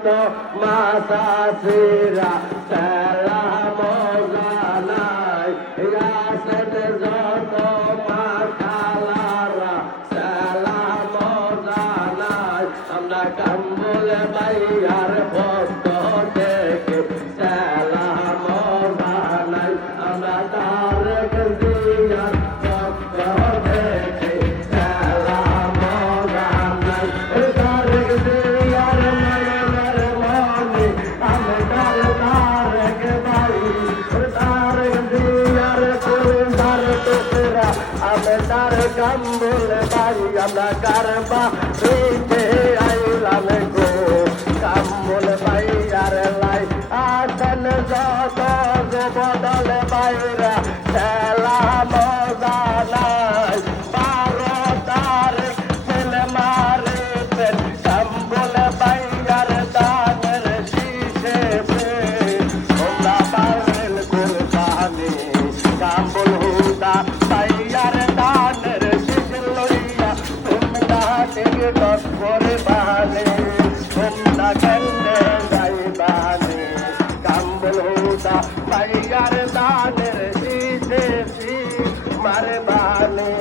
যত মাসাসিরা সালাম জানাই ইয়াসের যত মাকালারা সালাম জানাই আমরা কাম্বুল ভাইয়ার পক্ষ থেকে সালাম জানাই আমরা তারেক জিয়ার পক্ষ থেকে সালাম জানাই তারেক জিয়ার মনের মনে আমি তারেক ভাই তারেক জিয়ার পরিবার তোরা আমি তার কাম্বুল ভাই আমরা কারবা রেখে আইলাম গো কাম্বুল ভাইয়ার লাই আসেন যত বদল বাইরা সালাম জানাই 12 তারিখ ছেলে মারিতেন কাম্বুল ভাইয়ার দানের শীষে তোমরা পাইলেন কুরবানি কাম্বুল হুদা ভাইয়ার দানের শীষ লইয়া তোমরা টিকটক করে বাহানে তোমরা কেন্দ্রে যাইবানে কাম্বুল হুদা ভাইয়ার দানের শীষে মারে বাহানে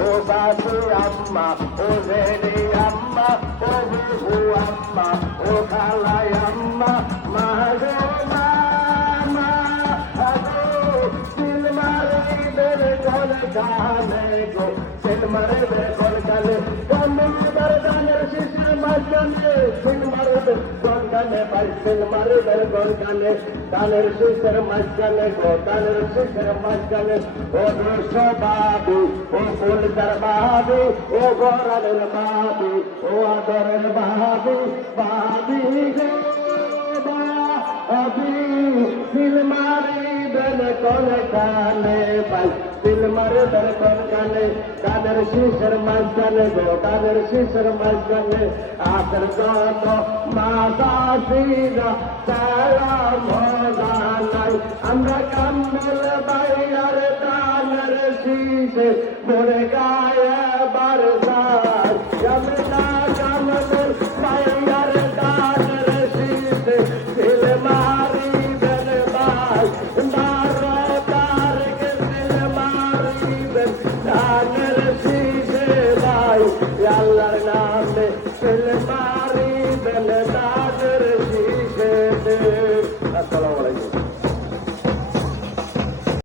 ও বাসু আম্মা ও রেডি আম্মা ও বুবু আম্মা ও খালাই আম্মা মাগো মামা আগো দিল মারে বের কোন গানে গো দিল মারে বের কোন গানে কাম্বুল দানের শিশির মাঝখানে দিল মারে বের কোন গানে ভাই দিল মারে বের কোন গানে দানের শিশির মাঝখানে গো দানের শিশির মাঝখানে ও দোষ বাবু ও ফুলদার বাবু ও গরানের বাবু ও আদরের বাবু বাবি গো বাবি দিল মারি বের কোন গানে ভাই দিল মারে বের কোন গানে দানের শিশির মাঝখানে গো দানের শিশির মাঝখানে আদর যত মাদাসিরা সালাম জানাই আমরা কাম্বুল ভাইয়ার দানের শীষে মোরে গায়ে বার